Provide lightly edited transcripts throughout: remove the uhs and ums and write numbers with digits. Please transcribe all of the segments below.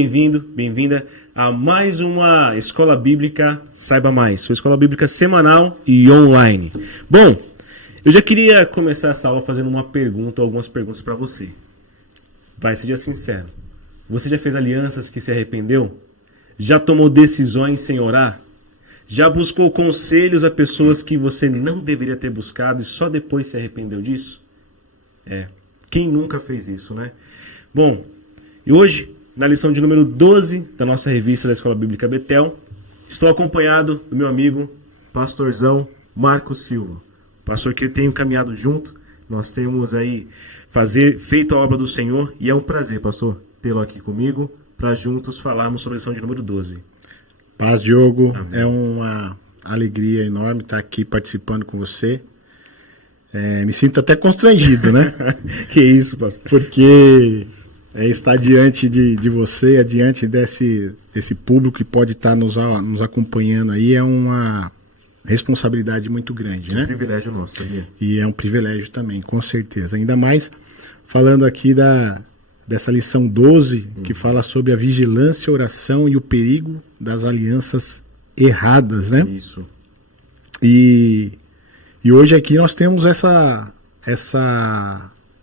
Bem-vindo, bem-vinda a mais uma Escola Bíblica Saiba Mais, sua escola bíblica semanal e online. Bom, eu já queria começar essa aula fazendo uma pergunta, algumas perguntas para você. Vai, seja sincero. Você já fez alianças que se arrependeu? Já tomou decisões sem orar? Já buscou conselhos a pessoas que você não deveria ter buscado e só depois se arrependeu disso? Quem nunca fez isso, né? Bom, e hoje, na lição de número 12 da nossa revista da Escola Bíblica Betel, estou acompanhado do meu amigo, pastorzão Marcos Silva. Pastor que eu tenho caminhado junto, nós temos aí feito a obra do Senhor e é um prazer, pastor, tê-lo aqui comigo para juntos falarmos sobre a lição de número 12. Paz, Diogo. Amém. É uma alegria enorme estar aqui participando com você. Me sinto até constrangido, né? Que isso, pastor? Porque estar diante de você, diante desse público que pode estar nos acompanhando aí, é uma responsabilidade muito grande, né? É um privilégio nosso, sabia? E é um privilégio também, com certeza. Ainda mais falando aqui dessa lição 12, que fala sobre a vigilância, oração e o perigo das alianças erradas, né? Isso. E hoje aqui nós temos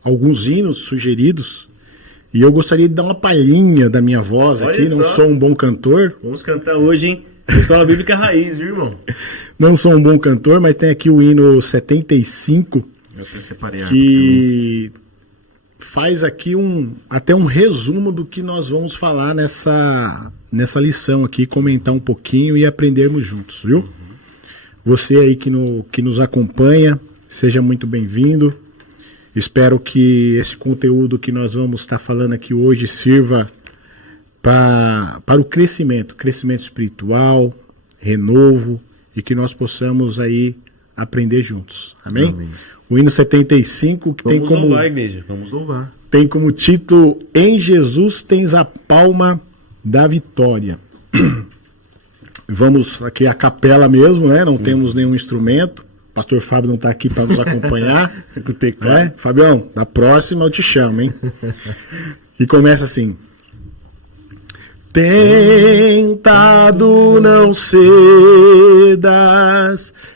alguns hinos sugeridos, e eu gostaria de dar uma palhinha da minha voz. Olha aqui, não só. sou um bom cantor. Vamos cantar hoje, hein? Escola Bíblica Raiz, viu, irmão? Não sou um bom cantor, mas tem aqui o hino 75, Eu até separei a que faz aqui até um resumo do que nós vamos falar nessa lição aqui, comentar um pouquinho e aprendermos juntos, viu? Você aí que nos acompanha, seja muito bem-vindo. Espero que esse conteúdo que nós vamos estar falando aqui hoje sirva para o crescimento espiritual, renovo, e que nós possamos aí aprender juntos. Amém? Amém. O hino 75, que Vamos louvar, igreja. Vamos louvar. tem como título Em Jesus tens a palma da vitória. Vamos aqui a capela mesmo, né? Não temos nenhum instrumento. O pastor Fábio não está aqui para nos acompanhar. Com o teclado. Fabião, na próxima eu te chamo, hein? E começa assim. Tentado não cedas,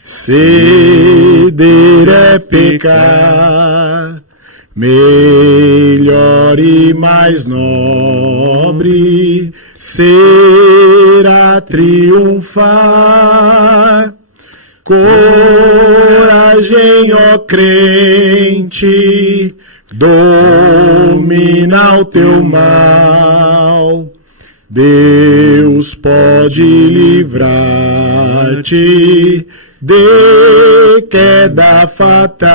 ceder é pecar, melhor e mais nobre será triunfar. Coragem, ó crente, domina o teu mal. Deus pode livrar-te de queda fatal.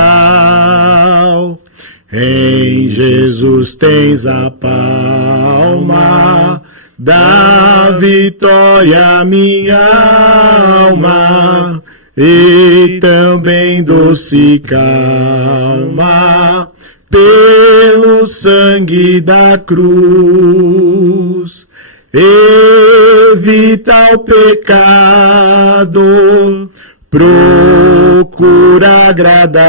Em Jesus tens a palma da vitória, minha alma, e também doce calma pelo sangue da cruz. Evita o pecado, procura agradar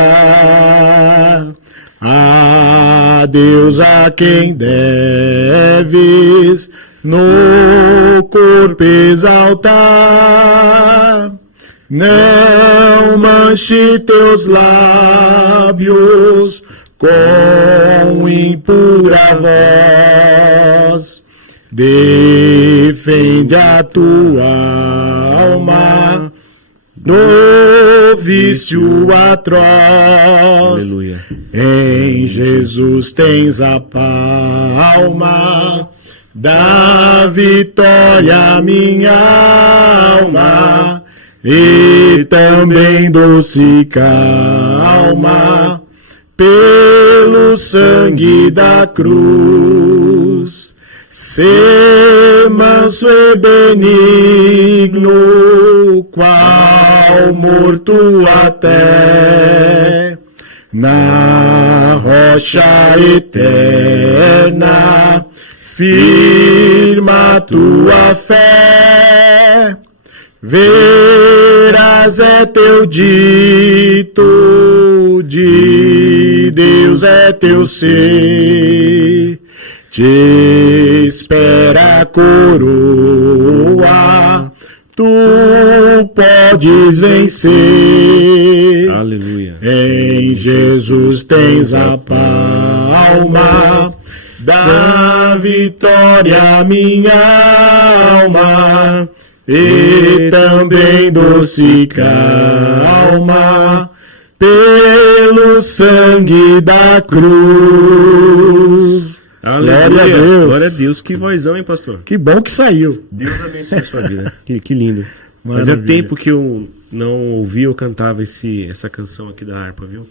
a Deus, a quem deves no corpo exaltar. Não manche teus lábios com impura voz. Defende a tua alma do vício atroz. Aleluia. Em Jesus tens a palma da vitória, minha alma, e também doce calma pelo sangue da cruz. Ser manso e benigno, qual morto até, na rocha eterna, firma tua fé. Verás é teu dito, de Deus é teu ser. Te espera coroa, tu podes vencer. Aleluia. Em Jesus tens a palma da vitória, minha alma, e também doce calma pelo sangue da cruz. Aleluia. Glória a Deus. Glória a Deus. Que vozão, hein, pastor? Que bom que saiu. Deus abençoe a sua vida. Que lindo. Fazia Maravilha. tempo que eu não ouvia ou cantava essa canção aqui da harpa, viu?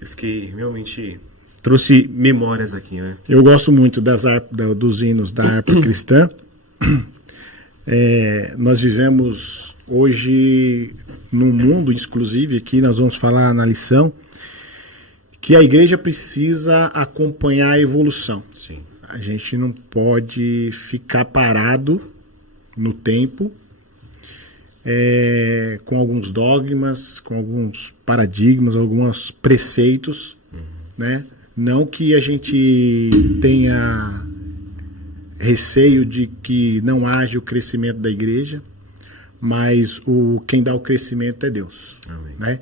Eu fiquei realmente... Trouxe memórias aqui, né? Eu gosto muito dos hinos da harpa cristã. Nós vivemos hoje num mundo, inclusive aqui nós vamos falar na lição, que a igreja precisa acompanhar a evolução. Sim. A gente não pode ficar parado no tempo com alguns dogmas, com alguns paradigmas, alguns preceitos, né? Não que a gente tenha receio de que não haja o crescimento da igreja, mas quem dá o crescimento é Deus. Amém. Né?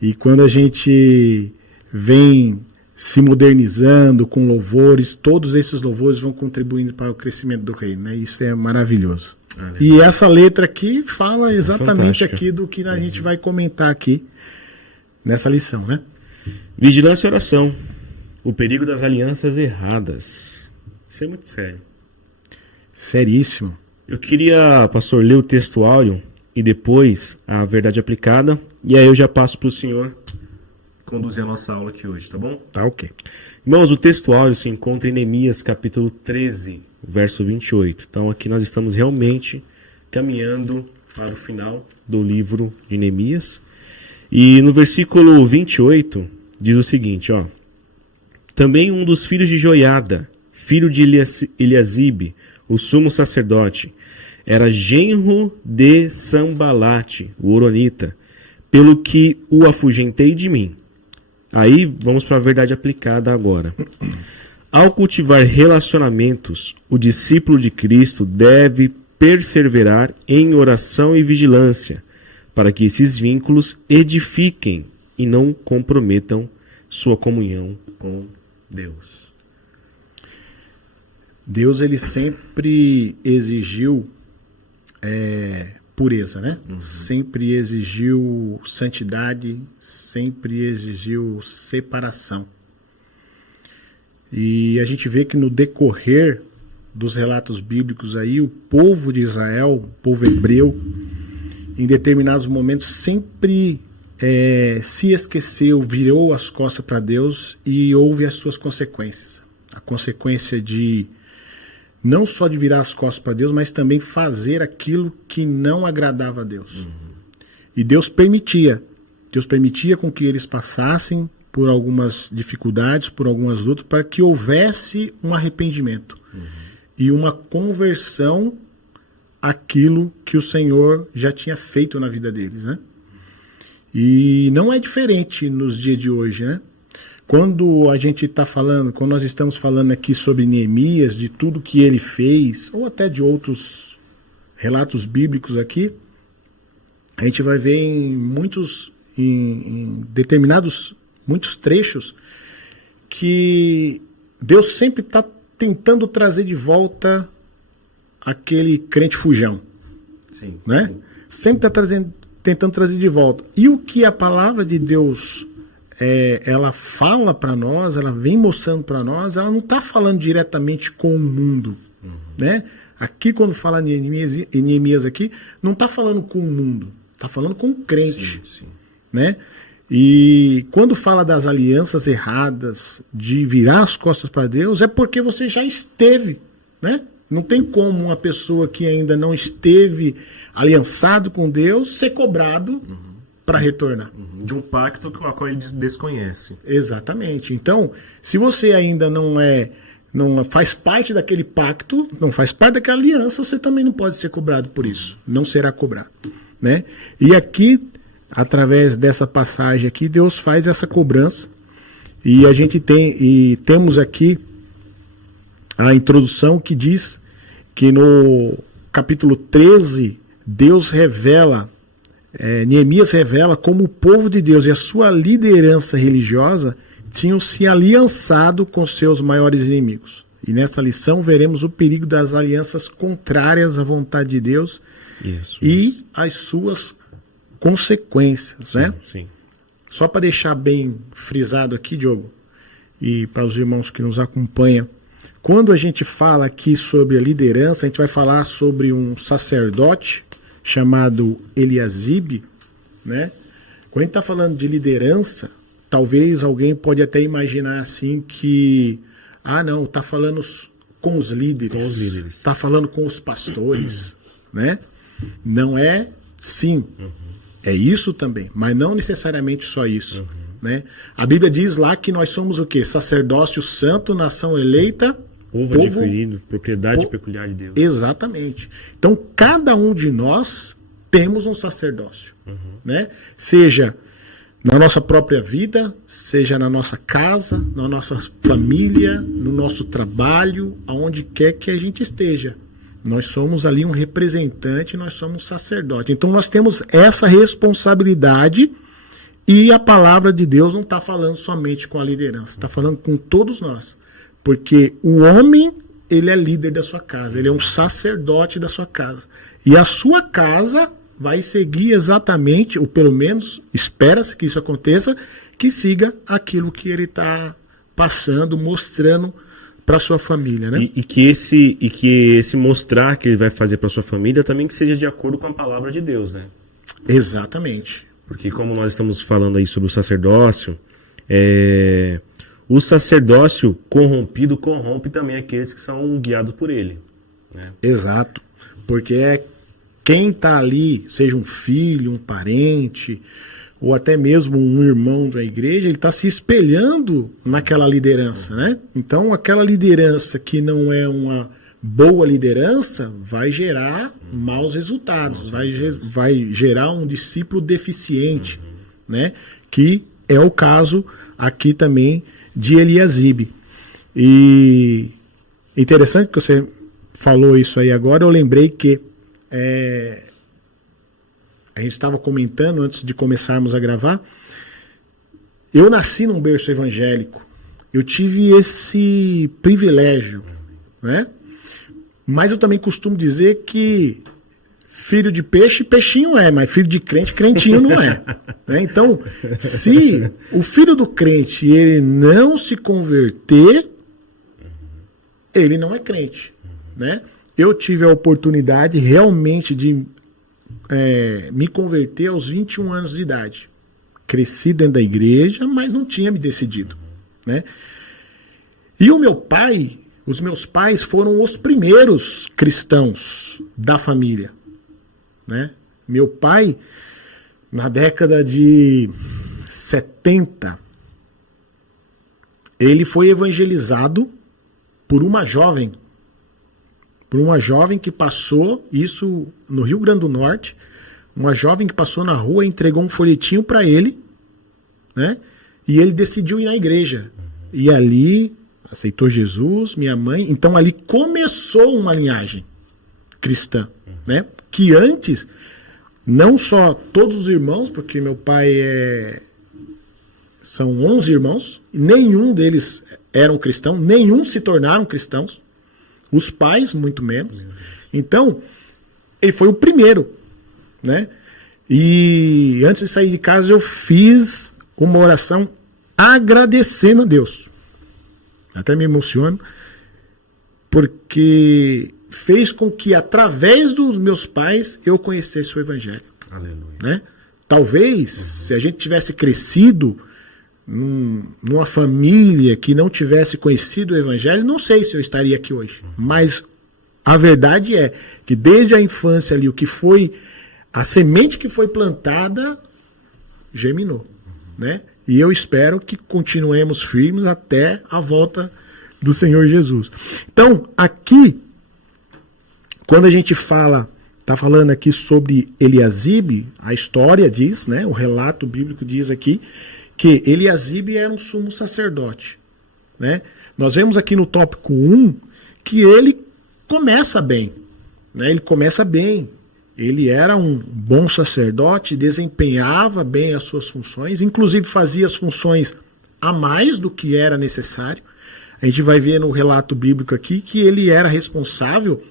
E quando a gente vem se modernizando com louvores, todos esses louvores vão contribuindo para o crescimento do reino. Né? Isso é maravilhoso. Aleluia. E essa letra aqui fala exatamente fantástica. aqui do que a gente vai comentar aqui nessa lição, né? Vigilância e oração. O perigo das alianças erradas. Isso é muito sério. Seríssimo. Eu queria, pastor, ler o texto áureo e depois a verdade aplicada. E aí eu já passo para o senhor conduzir a nossa aula aqui hoje, tá bom? Tá ok. Irmãos, o texto áureo se encontra em Neemias capítulo 13, verso 28. Então aqui nós estamos realmente caminhando para o final do livro de Neemias. E no versículo 28 diz o seguinte, ó. Também um dos filhos de Joiada, filho de Eliasibe, o sumo sacerdote, era genro de Sambalate, o horonita, pelo que o afugentei de mim. Aí vamos para a verdade aplicada agora. Ao cultivar relacionamentos, o discípulo de Cristo deve perseverar em oração e vigilância, para que esses vínculos edifiquem e não comprometam sua comunhão com Deus. Deus, ele sempre exigiu pureza, né? Sempre exigiu santidade, sempre exigiu separação. E a gente vê que no decorrer dos relatos bíblicos aí, o povo de Israel, o povo hebreu, em determinados momentos sempre se esqueceu, virou as costas para Deus e houve as suas consequências. A consequência de não só de virar as costas para Deus, mas também fazer aquilo que não agradava a Deus. E Deus permitia com que eles passassem por algumas dificuldades, por algumas lutas, para que houvesse um arrependimento e uma conversão àquilo que o Senhor já tinha feito na vida deles, né? E não é diferente nos dias de hoje, né? Quando a gente está falando, quando nós estamos falando aqui sobre Neemias, de tudo que ele fez, ou até de outros relatos bíblicos aqui, a gente vai ver em determinados, muitos trechos, que Deus sempre está tentando trazer de volta aquele crente fujão. Sim. Né? Sim. Sempre está tentando trazer de volta. E o que a palavra de Deus ela fala para nós, ela vem mostrando para nós, ela não está falando diretamente com o mundo. Né? Aqui, quando fala Neemias aqui, não está falando com o mundo, está falando com o crente. Sim. Né? E quando fala das alianças erradas, de virar as costas para Deus, é porque você já esteve, né? Não tem como uma pessoa que ainda não esteve aliançado com Deus ser cobrado para retornar. De um pacto que o qual ele desconhece. Exatamente. Então, se você ainda não faz parte daquele pacto, não faz parte daquela aliança, você também não pode ser cobrado por isso. Não será cobrado, né? E aqui, através dessa passagem aqui, Deus faz essa cobrança e a gente temos aqui a introdução que diz: que no capítulo 13, Deus revela, Neemias revela como o povo de Deus e a sua liderança religiosa tinham se aliançado com seus maiores inimigos. E nessa lição veremos o perigo das alianças contrárias à vontade de Deus e as suas consequências. Sim, né? Sim. Só para deixar bem frisado aqui, Diogo, e para os irmãos que nos acompanham, quando a gente fala aqui sobre a liderança, a gente vai falar sobre um sacerdote chamado Eliasibe, né? Quando a gente está falando de liderança, talvez alguém pode até imaginar assim que, não, está falando com os líderes, está falando com os pastores, né? Não é sim, é isso também, mas não necessariamente só isso, né? A Bíblia diz lá que nós somos o quê? Sacerdócio santo, nação eleita, povo adquirido, propriedade peculiar de Deus. Exatamente. Então, cada um de nós temos um sacerdócio, né? Seja na nossa própria vida, seja na nossa casa, na nossa família, no nosso trabalho, aonde quer que a gente esteja. Nós somos ali um representante, nós somos sacerdote. Então nós temos essa responsabilidade e a palavra de Deus não está falando somente com a liderança, está falando com todos nós. Porque o homem, ele é líder da sua casa, ele é um sacerdote da sua casa. E a sua casa vai seguir exatamente, ou pelo menos espera-se que isso aconteça, que siga aquilo que ele está passando, mostrando para sua família, né? E que esse mostrar que ele vai fazer para sua família também que seja de acordo com a palavra de Deus, né? Exatamente. Porque como nós estamos falando aí sobre o sacerdócio, o sacerdócio corrompido corrompe também aqueles que são guiados por ele, né? Exato. Porque quem está ali, seja um filho, um parente, ou até mesmo um irmão da igreja, ele está se espelhando naquela liderança, né? Então, aquela liderança que não é uma boa liderança vai gerar maus resultados, vai gerar um discípulo deficiente, né? Que é o caso aqui também de Eliasibe. E interessante que você falou isso aí agora, eu lembrei que a gente estava comentando antes de começarmos a gravar. Eu nasci num berço evangélico. Eu tive esse privilégio, né? Mas eu também costumo dizer que filho de peixe, peixinho é, mas filho de crente, crentinho não é. Né? Então, se o filho do crente ele não se converter, ele não é crente, né? Eu tive a oportunidade realmente de me converter aos 21 anos de idade. Cresci dentro da igreja, mas não tinha me decidido, né? E os meus pais foram os primeiros cristãos da família, né? Meu pai, na década de 70, ele foi evangelizado por uma jovem que passou, isso no Rio Grande do Norte, uma jovem que passou na rua e entregou um folhetinho para ele, né? E ele decidiu ir na igreja. E ali aceitou Jesus, minha mãe. Então ali começou uma linhagem cristã, né? Que antes, não só todos os irmãos, porque meu pai são 11 irmãos, e nenhum deles eram cristãos, nenhum se tornaram cristãos. Os pais, muito menos. Então, ele foi o primeiro, né? E antes de sair de casa, eu fiz uma oração agradecendo a Deus. Até me emociono, porque fez com que, através dos meus pais, eu conhecesse o Evangelho. Aleluia. Né? Talvez, se a gente tivesse crescido numa família que não tivesse conhecido o Evangelho, não sei se eu estaria aqui hoje. Mas a verdade é que desde a infância ali, o que foi a semente que foi plantada germinou, né? E eu espero que continuemos firmes até a volta do Senhor Jesus. Então, aqui, quando a gente está falando aqui sobre Eliasibe, a história diz, né? O relato bíblico diz aqui que Eliasibe era um sumo sacerdote, né? Nós vemos aqui no tópico 1 que ele começa bem, né? Ele começa bem. Ele era um bom sacerdote, desempenhava bem as suas funções, inclusive fazia as funções a mais do que era necessário. A gente vai ver no relato bíblico aqui que ele era responsável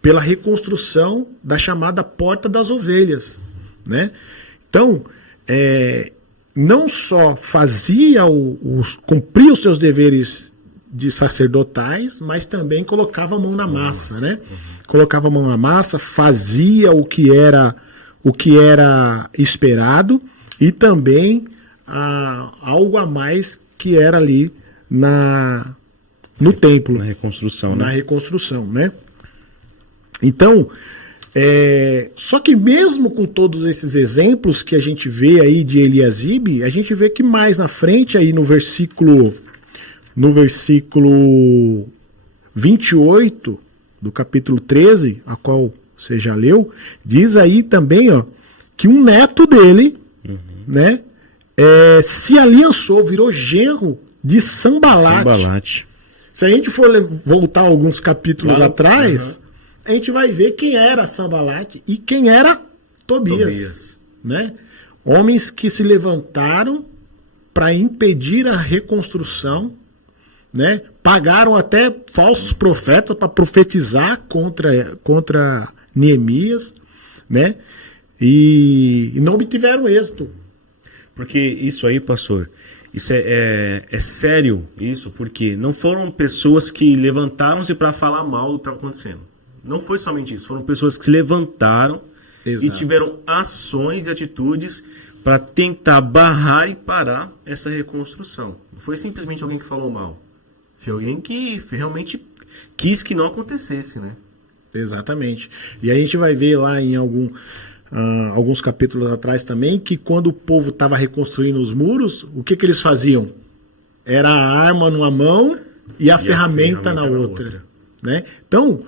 pela reconstrução da chamada Porta das Ovelhas, né? Então, não só cumpria os seus deveres de sacerdotais, mas também colocava a mão na massa, né? Colocava a mão na massa, fazia o que era esperado e também algo a mais que era ali no templo. Na reconstrução, né? Na reconstrução, né? Então, só que mesmo com todos esses exemplos que a gente vê aí de Eliasibe, a gente vê que mais na frente, aí no versículo 28 do capítulo 13, a qual você já leu, diz aí também, ó, que um neto dele, né, se aliançou, virou genro de Sambalate. Se a gente for voltar alguns capítulos atrás, a gente vai ver quem era Sambalate e quem era Tobias. Né? Homens que se levantaram para impedir a reconstrução, né? Pagaram até falsos profetas para profetizar contra Neemias, né? E não obtiveram êxito. Porque isso aí, pastor, isso é sério, isso, porque não foram pessoas que levantaram-se para falar mal do que estava acontecendo. Não foi somente isso, foram pessoas que se levantaram e tiveram ações e atitudes para tentar barrar e parar essa reconstrução. Não foi simplesmente alguém que falou mal. Foi alguém que realmente quis que não acontecesse, né? Exatamente. E a gente vai ver lá em alguns capítulos atrás também que quando o povo estava reconstruindo os muros, o que eles faziam? Era a arma numa mão e a ferramenta na outra. Né? Então,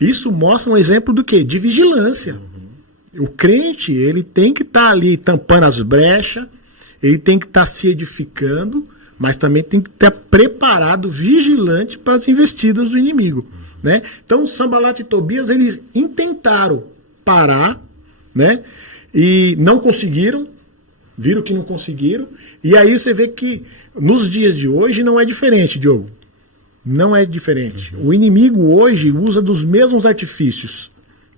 isso mostra um exemplo do quê? De vigilância. O crente, ele tem que estar ali tampando as brechas, ele tem que estar se edificando, mas também tem que estar preparado, vigilante para as investidas do inimigo. Né? Então, Sambalate e Tobias, eles intentaram parar, né? E não conseguiram, viram que não conseguiram, e aí você vê que nos dias de hoje não é diferente, Diogo. Não é diferente. O inimigo hoje usa dos mesmos artifícios.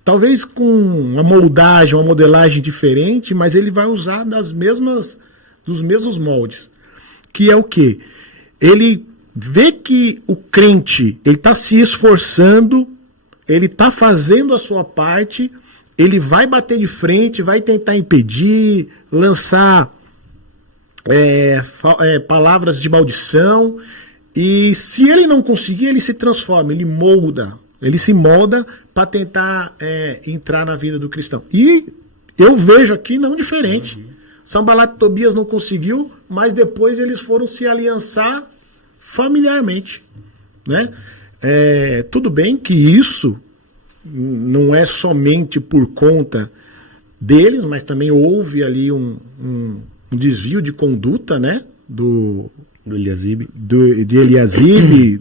Talvez com uma moldagem, uma modelagem diferente, mas ele vai usar dos mesmos moldes. Que é o quê? Ele vê que o crente está se esforçando, ele está fazendo a sua parte, ele vai bater de frente, vai tentar impedir, lançar palavras de maldição. E se ele não conseguir, ele se transforma, ele se molda para tentar entrar na vida do cristão. E eu vejo aqui não diferente. Sambalate e Tobias não conseguiu, mas depois eles foram se aliançar familiarmente. Né? Tudo bem que isso não é somente por conta deles, mas também houve ali um desvio de conduta, né? Do Eliasibe. De Eliasibe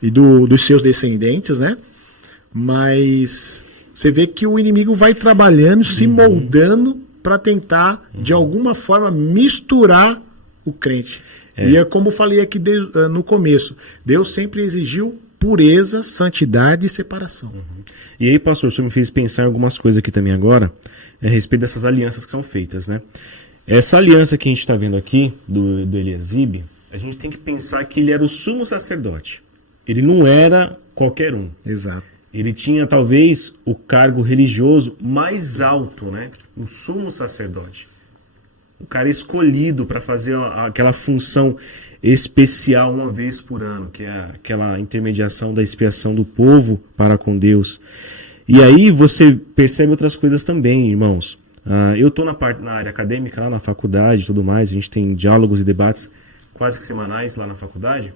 e dos seus descendentes, né? Mas você vê que o inimigo vai trabalhando, se moldando para tentar, de alguma forma, misturar o crente. E é como eu falei aqui no começo, Deus sempre exigiu pureza, santidade e separação. E aí, pastor, o senhor me fez pensar em algumas coisas aqui também agora, a respeito dessas alianças que são feitas, né? Essa aliança que a gente está vendo aqui, do Eliasibe, a gente tem que pensar que ele era o sumo sacerdote. Ele não era qualquer um. Exato. Ele tinha, talvez, o cargo religioso mais alto, né? Um sumo sacerdote. O cara escolhido para fazer aquela função especial uma vez por ano, que é aquela intermediação da expiação do povo para com Deus. E aí você percebe outras coisas também, irmãos. Eu estou na área acadêmica, lá na faculdade e tudo mais, a gente tem diálogos e debates quase que semanais lá na faculdade.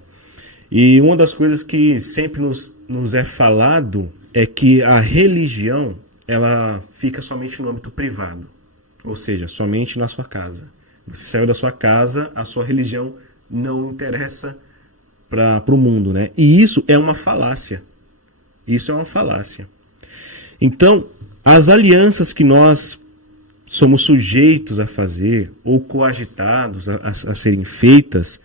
E uma das coisas que sempre nos é falado é que a religião, ela fica somente no âmbito privado. Ou seja, somente na sua casa. Você saiu da sua casa, a sua religião não interessa para o mundo, né? E isso é uma falácia. Isso é uma falácia. Então, as alianças que nós somos sujeitos a fazer ou coagitados a serem feitas,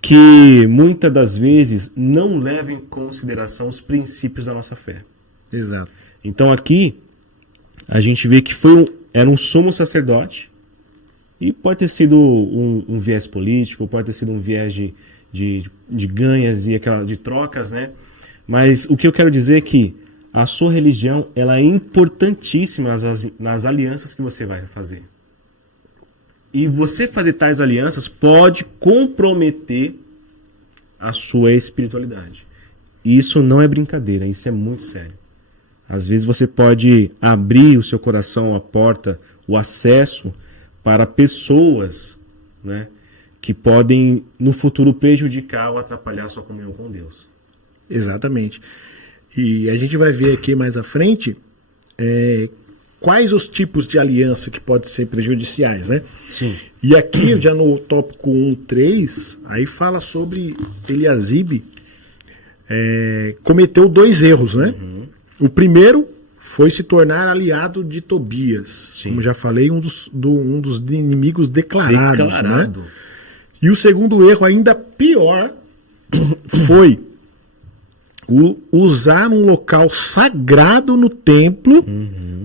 que muitas das vezes não levam em consideração os princípios da nossa fé. Exato. Então aqui a gente vê que era um sumo sacerdote, e pode ter sido um viés político, pode ter sido um viés de ganhas e de trocas, né? Mas o que eu quero dizer é que a sua religião ela é importantíssima nas alianças que você vai fazer. E você fazer tais alianças pode comprometer a sua espiritualidade. Isso não é brincadeira, isso é muito sério. Às vezes você pode abrir o seu coração, a porta, o acesso para pessoas, né, que podem no futuro prejudicar ou atrapalhar a sua comunhão com Deus. Exatamente. E a gente vai ver aqui mais à frente quais os tipos de aliança que podem ser prejudiciais, né? Sim. E aqui, já no tópico 1.3, aí fala sobre Eliasibe cometeu 2 erros, né? Uhum. O primeiro foi se tornar aliado de Tobias. Sim. Como já falei, um dos inimigos declarados. Declarado. Né? E o segundo erro, ainda pior, foi usar um local sagrado no templo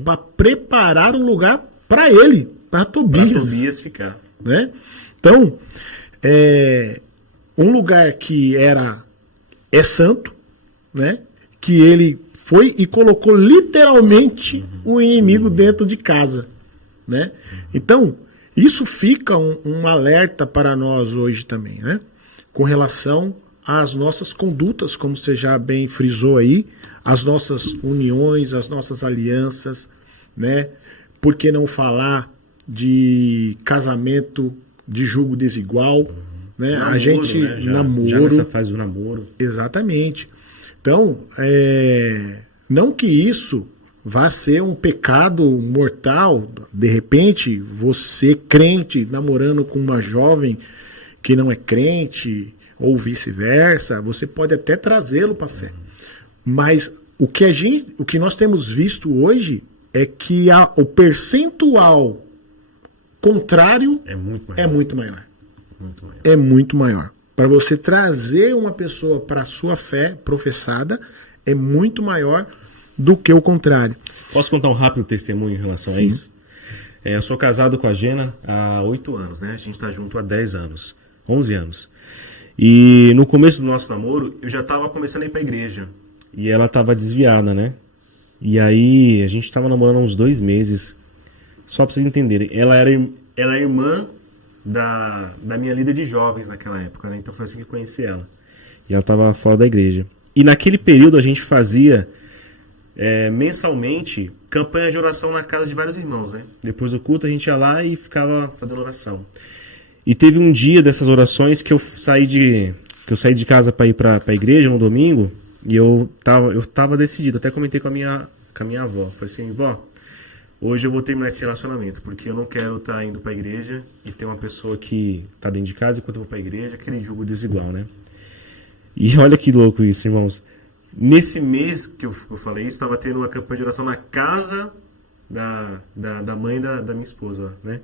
para preparar um lugar para ele, para Tobias. Para Tobias ficar. Né? Então, um lugar que é santo, né? Que ele foi e colocou literalmente o inimigo dentro de casa, né? Então, isso fica um alerta para nós hoje também, né? Com relação às nossas condutas, como você já bem frisou aí, as nossas uniões, as nossas alianças, né? Por que não falar de casamento de julgo desigual, né? Namoro, a gente né? namoro, já nessa fase do namoro. Exatamente. Então, não que isso vá ser um pecado mortal, de repente, você crente namorando com uma jovem que não é crente, ou vice-versa, você pode até trazê-lo para a fé. Mas o que nós temos visto hoje é que o percentual contrário É muito maior. é muito maior. Muito maior. É muito maior. Para você trazer uma pessoa para a sua fé professada, é muito maior do que o contrário. Posso contar um rápido testemunho em relação a Sim. isso? Eu sou casado com a Gena há 8 anos, né? A gente está junto há 10 anos, 11 anos. E no começo do nosso namoro, eu já estava começando a ir para a igreja. E ela estava desviada, né? E aí, a gente estava namorando há uns 2 meses. Só para vocês entenderem, ela é irmã da minha líder de jovens naquela época, né? Então foi assim que eu conheci ela. E ela estava fora da igreja. E naquele período a gente fazia mensalmente campanha de oração na casa de vários irmãos, né? Depois do culto a gente ia lá e ficava fazendo oração. E teve um dia dessas orações que eu saí de casa para ir para a igreja no domingo, e eu tava decidido, até comentei com a minha avó, falei assim: vó, hoje eu vou terminar esse relacionamento, porque eu não quero estar indo para a igreja e ter uma pessoa que tá dentro de casa enquanto eu vou para a igreja, aquele julgo desigual, né? E olha que louco isso, irmãos. Nesse mês que eu falei isso, estava tendo uma campanha de oração na casa da mãe da minha esposa, né?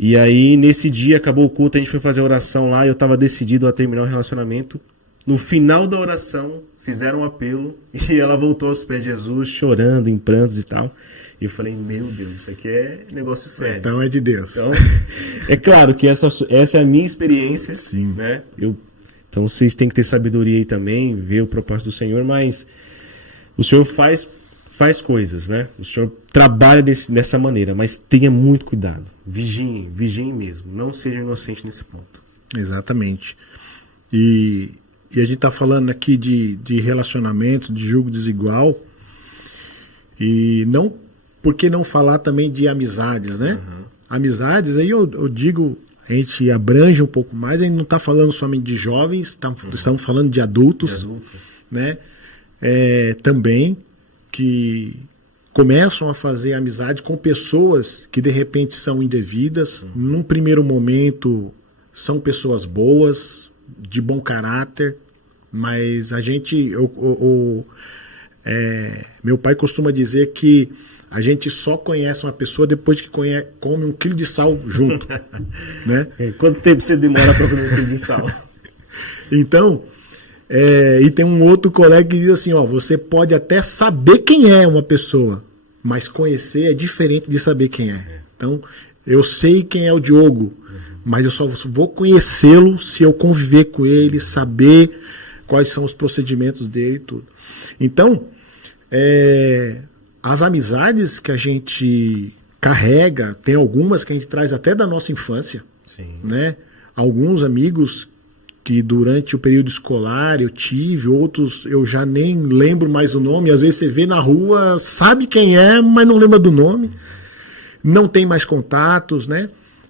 E aí, nesse dia, acabou o culto, a gente foi fazer a oração lá, e eu estava decidido a terminar o relacionamento. No final da oração, fizeram um apelo, e ela voltou aos pés de Jesus, chorando, em prantos e tal. E eu falei: meu Deus, isso aqui é negócio sério. Então é de Deus. Então, é claro que essa é a minha experiência. Sim. Né? Então vocês têm que ter sabedoria aí também, ver o propósito do Senhor, mas o Senhor faz coisas, né? O Senhor trabalha dessa maneira, mas tenha muito cuidado. Vigiem mesmo. Não sejam inocentes nesse ponto. Exatamente. E a gente está falando aqui de relacionamento, de julgo desigual. E não, por que não falar também de amizades, né? Uhum. Amizades, aí eu digo, a gente abrange um pouco mais, a gente não está falando somente de jovens, estamos falando de adultos, né? Também que começam a fazer amizade com pessoas que de repente são indevidas. Num primeiro momento são pessoas boas, de bom caráter, mas a gente Meu pai costuma dizer que a gente só conhece uma pessoa depois que come 1 quilo de sal junto. Né? Quanto tempo você demora para comer 1 quilo de sal? Então, e tem um outro colega que diz assim, ó, você pode até saber quem é uma pessoa, mas conhecer é diferente de saber quem é. Então, eu sei quem é o Diogo, mas eu só vou conhecê-lo se eu conviver com ele, saber quais são os procedimentos dele e tudo. Então, as amizades que a gente carrega, tem algumas que a gente traz até da nossa infância. Sim. Né? Alguns amigos que durante o período escolar eu tive, outros eu já nem lembro mais o nome, às vezes você vê na rua, sabe quem é, mas não lembra do nome, não tem mais contatos, né?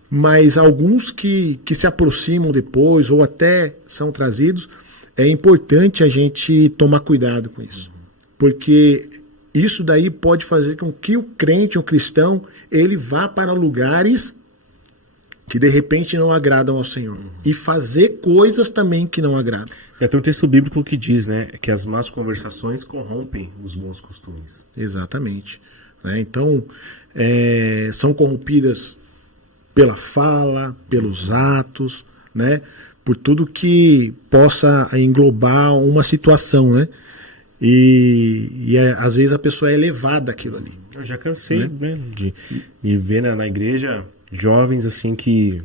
Mas alguns que se aproximam depois ou até são trazidos, é importante a gente tomar cuidado com isso, porque isso daí pode fazer com que o crente, o cristão, ele vá para lugares que de repente não agradam ao Senhor. E fazer coisas também que não agradam. Tem um texto bíblico que diz, né, que as más conversações corrompem os bons costumes. Exatamente. Né? Então, são corrompidas pela fala, pelos atos, né? Por tudo que possa englobar uma situação, né? E às vezes a pessoa é levada àquilo ali. Eu já cansei, né, de ver na igreja jovens assim que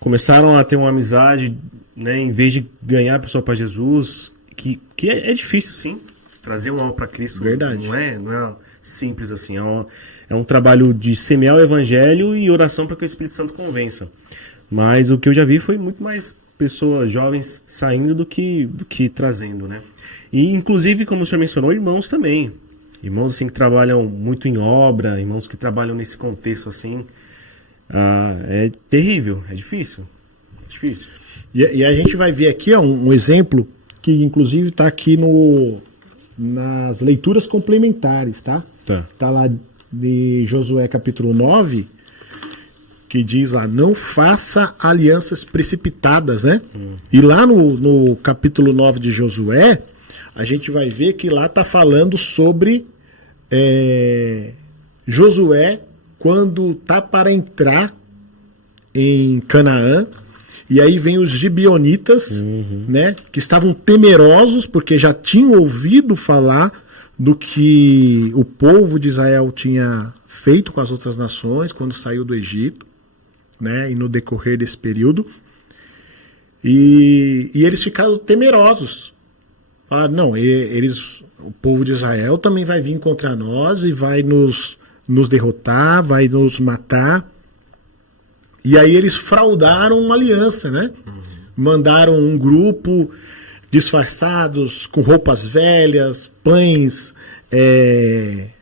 começaram a ter uma amizade, né, em vez de ganhar a pessoa para Jesus, que é difícil sim, trazer uma alma para Cristo. Verdade. Não é simples assim, é um trabalho de semear o evangelho e oração para que o Espírito Santo convença. Mas o que eu já vi foi muito mais pessoas jovens saindo do que trazendo, né? E inclusive, como o senhor mencionou, irmãos também. Irmãos assim que trabalham muito em obra, irmãos que trabalham nesse contexto assim. É terrível, é difícil. É difícil. E a gente vai ver aqui um exemplo que inclusive está aqui nas leituras complementares, tá? Tá lá de Josué capítulo 9, que diz lá, não faça alianças precipitadas, né? E lá no capítulo 9 de Josué, a gente vai ver que lá está falando sobre Josué quando tá para entrar em Canaã, e aí vem os gibeonitas, né, que estavam temerosos porque já tinham ouvido falar do que o povo de Israel tinha feito com as outras nações quando saiu do Egito, né, e no decorrer desse período, e eles ficaram temerosos. Falaram, não, o povo de Israel também vai vir contra nós e vai nos derrotar, vai nos matar. E aí eles fraudaram uma aliança, né? Mandaram um grupo disfarçados, com roupas velhas, pães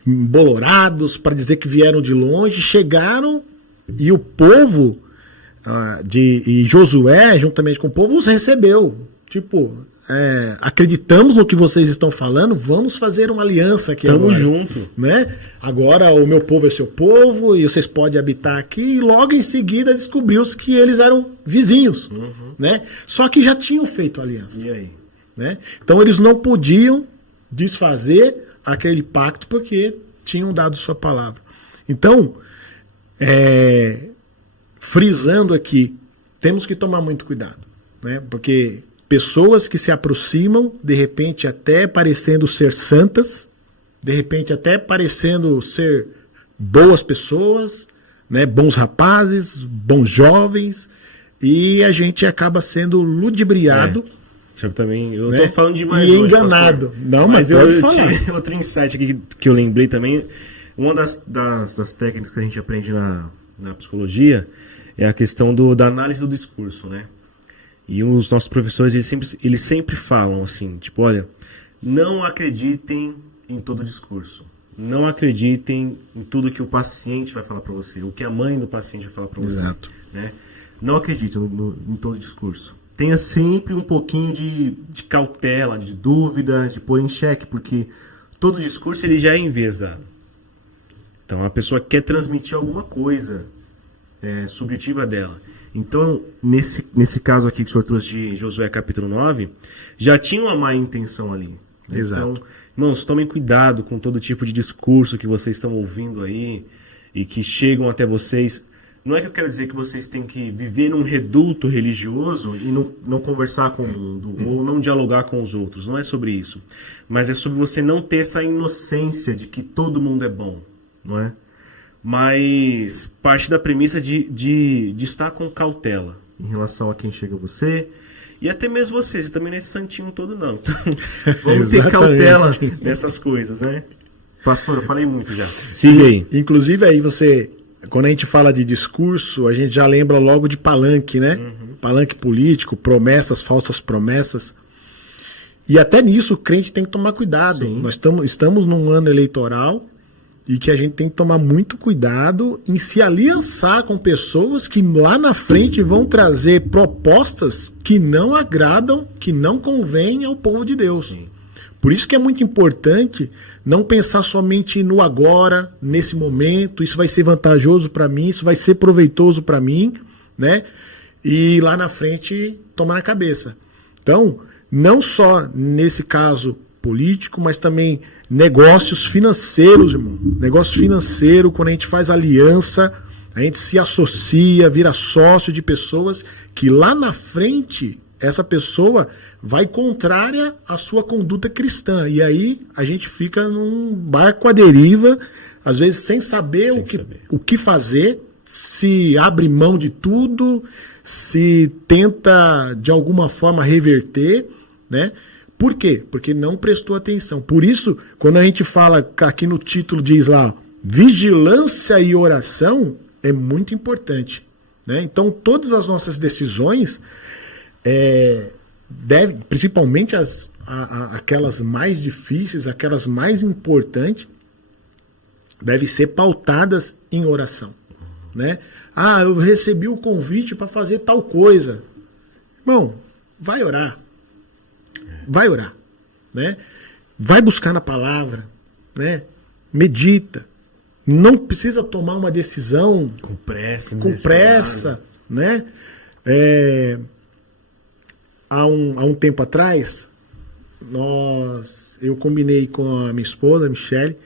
embolorados, para dizer que vieram de longe, chegaram e o povo e Josué, juntamente com o povo, os recebeu. Tipo, acreditamos no que vocês estão falando, vamos fazer uma aliança aqui. Tamo agora, junto. né? Agora o meu povo é seu povo e vocês podem habitar aqui. E logo em seguida descobriu-se que eles eram vizinhos, né? Só que já tinham feito aliança. E aí? Né? Então eles não podiam desfazer aquele pacto porque tinham dado sua palavra. Então, frisando aqui, temos que tomar muito cuidado, né? Porque pessoas que se aproximam, de repente até parecendo ser santas, de repente até parecendo ser boas pessoas, né, bons rapazes, bons jovens, e a gente acaba sendo ludibriado. Eu também, eu né, tô falando demais e hoje, enganado. pastor. Não, mas eu falar. tive outro insight aqui que eu lembrei também. Uma das técnicas que a gente aprende na psicologia é a questão da análise do discurso, né? E os nossos professores, eles sempre falam assim, tipo, olha, não acreditem em todo discurso. Não acreditem em tudo que o paciente vai falar para você, o que a mãe do paciente vai falar para você. Exato. Né? Não acreditem em todo discurso. Tenha sempre um pouquinho de cautela, de dúvida, de pôr em xeque, porque todo discurso ele já é enviesado. Então a pessoa quer transmitir alguma coisa subjetiva dela. Então, nesse caso aqui que o senhor trouxe de Josué capítulo 9, já tinha uma má intenção ali. Né? Exato. Então, Irmãos, tomem cuidado com todo tipo de discurso que vocês estão ouvindo aí e que chegam até vocês. Não é que eu quero dizer que vocês têm que viver num reduto religioso e não conversar com o mundo ou não dialogar com os outros. Não é sobre isso. Mas é sobre você não ter essa inocência de que todo mundo é bom, não é? Mas parte da premissa de estar com cautela em relação a quem chega a você e até mesmo você também não é esse santinho todo não. Então, vamos ter cautela nessas coisas, né? Pastor, eu falei muito já. Siga aí. Inclusive aí quando a gente fala de discurso, a gente já lembra logo de palanque, né? Palanque político, promessas, falsas promessas. E até nisso o crente tem que tomar cuidado. Sim. Nós estamos num ano eleitoral e que a gente tem que tomar muito cuidado em se aliançar com pessoas que lá na frente vão trazer propostas que não agradam, que não convêm ao povo de Deus. Sim. Por isso que é muito importante não pensar somente no agora, nesse momento, isso vai ser vantajoso para mim, isso vai ser proveitoso para mim, né? E lá na frente tomar na cabeça. Então, não só nesse caso político, mas também negócios financeiros, irmão. Negócio financeiro, quando a gente faz aliança, a gente se associa, vira sócio de pessoas que lá na frente essa pessoa vai contrária à sua conduta cristã. E aí a gente fica num barco à deriva, às vezes sem saber o que fazer, se abre mão de tudo, se tenta de alguma forma reverter, né? Por quê? Porque não prestou atenção. Por isso, quando a gente fala, aqui no título diz lá, vigilância e oração, é muito importante, né? Então todas as nossas decisões principalmente aquelas mais difíceis, aquelas mais importantes, devem ser pautadas em oração, né? Ah, eu recebi o convite para fazer tal coisa. Irmão, vai orar, né? Vai buscar na palavra, né? Medita. Não precisa tomar uma decisão com pressa, né? Há um tempo atrás, eu combinei com a minha esposa, a Michele,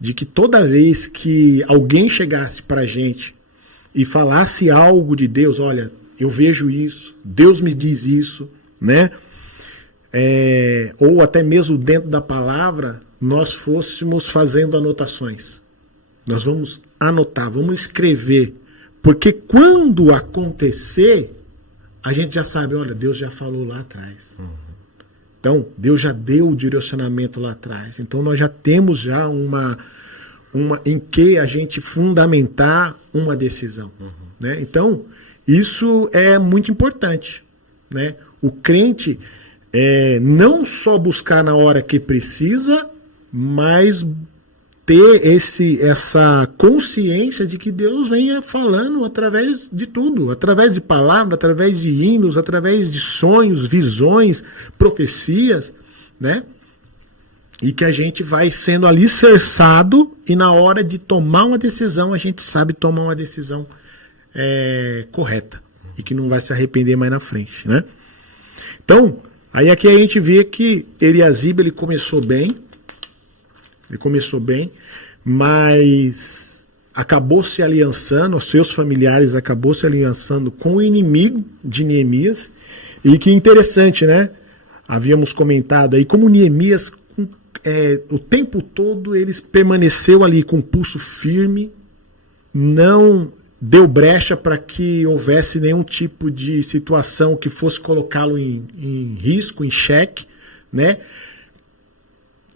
de que toda vez que alguém chegasse para a gente e falasse algo de Deus, olha, eu vejo isso, Deus me diz isso, né? Ou até mesmo dentro da palavra, nós fôssemos fazendo anotações. Nós vamos anotar, vamos escrever, porque quando acontecer, a gente já sabe, olha, Deus já falou lá atrás. Então, Deus já deu o direcionamento lá atrás. Então, nós já temos já uma em que a gente fundamentar uma decisão. Né? Então, isso é muito importante. Né? O crente não só buscar na hora que precisa, mas ter essa consciência de que Deus venha falando através de tudo, através de palavras, através de hinos, através de sonhos, visões, profecias, né? E que a gente vai sendo alicerçado e na hora de tomar uma decisão, a gente sabe tomar uma decisão correta e que não vai se arrepender mais na frente, né? Então, aí aqui a gente vê que Eliasibe, ele começou bem, mas acabou se aliançando, os seus familiares acabou se aliançando com o inimigo de Neemias. E que interessante, né? Havíamos comentado aí como Neemias, o tempo todo, ele permaneceu ali com o pulso firme, não deu brecha para que houvesse nenhum tipo de situação que fosse colocá-lo em risco, em xeque, né?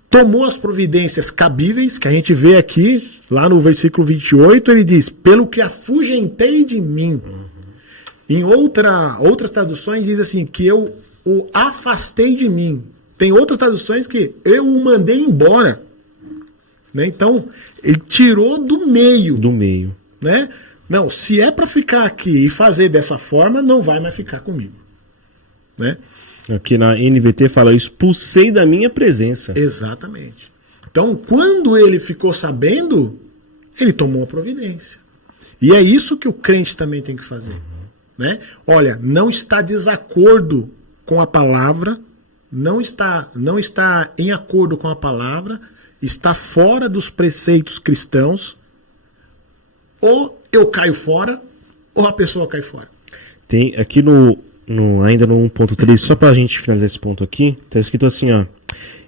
Tomou as providências cabíveis, que a gente vê aqui, lá no versículo 28, ele diz, pelo que afugentei de mim. Em outras traduções diz assim, que eu o afastei de mim. Tem outras traduções que eu o mandei embora. Né? Então, ele tirou do meio. Do meio. Né? Não, se é para ficar aqui e fazer dessa forma, não vai mais ficar comigo. Né? Aqui na NVT fala, expulsei da minha presença. Exatamente. Então, quando ele ficou sabendo, ele tomou a providência. E é isso que o crente também tem que fazer. Né? Olha, não está desacordo com a palavra, não está em acordo com a palavra, está fora dos preceitos cristãos, ou eu caio fora, ou a pessoa cai fora. Tem aqui ainda no 1.3, só para a gente finalizar esse ponto aqui, está escrito assim, ó.